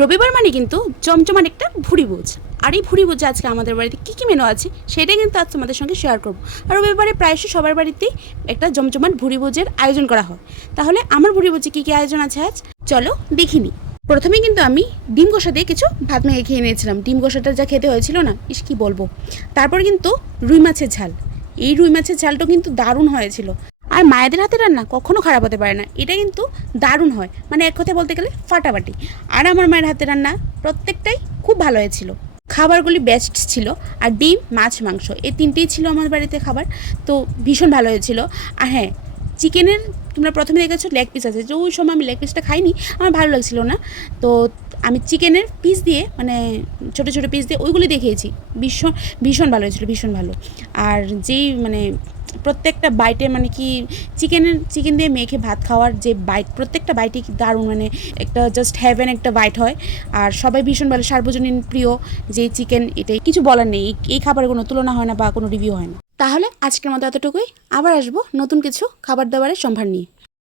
রবিবার মানে কিন্তু জমজমাট একটা ভুরিভোজ। আর এই ভুরিভোজে আজকে আমাদের বাড়িতে কী কী মেনু আছে সেটাই কিন্তু আজ তোমাদের সঙ্গে শেয়ার করবো। আর রবিবারে প্রায়শই সবার বাড়িতেই একটা জমজমাট ভুরিভোজের আয়োজন করা হয়। তাহলে আমার ভুরিভোজে কী কী আয়োজন আছে আজ চলো দেখিনি। প্রথমেই কিন্তু আমি ডিম কষা দিয়ে কিছু ভাত মেখে খেয়ে নিয়েছিলাম। ডিম কষাটা যা খেতে হয়েছিল না, ইস কী বলবো। তারপর কিন্তু রুই মাছের ঝাল, এই রুই মাছের ঝালটা কিন্তু দারুণ হয়েছিল। আর মায়েদের হাতে রান্না কখনো খারাপ হতে পারে না, এটা কিন্তু দারুণ হয়, মানে এক কথায় বলতে গেলে ফাটাফাটি। আর আমার মায়ের হাতে রান্না প্রত্যেকটাই খুব ভালো হয়েছিল, খাবারগুলি বেস্ট ছিল। আর ডিম, মাছ, মাংস এই তিনটেই ছিল আমার বাড়িতে খাবার, তো ভীষণ ভালো হয়েছিল। আর হ্যাঁ, চিকেনের তোমরা প্রথমে দেখেছো লেগ পিস আছে, যে ওই সময় আমি লেগ পিসটা খাইনি, আমার ভালো লাগছিল না। তো আমি চিকেনের পিস দিয়ে, মানে ছোটো ছোটো পিস দিয়ে ওইগুলি দেখিয়েছি, ভীষণ ভীষণ ভালো হয়েছিল, ভীষণ ভালো। আর যেই মানে প্রত্যেকটা বাইটে মানে কি চিকেন দিয়ে মেখে ভাত খাওয়ার যে বাইট, প্রত্যেকটা বাইটই দারুণ, মানে একটা জাস্ট হ্যাভেন একটা বাইট হয়। আর সবাই ভীষণ ভালো, সার্বজনীন প্রিয় যে চিকেন, এটাই কিছু বলার নেই, এই খাবারের কোনো তুলনা হয় না বা কোনো রিভিউ হয় না। তাহলে আজকের মতো এতটুকুই, আবার আসবো নতুন কিছু খাবার দাবারের সম্ভার নিয়ে।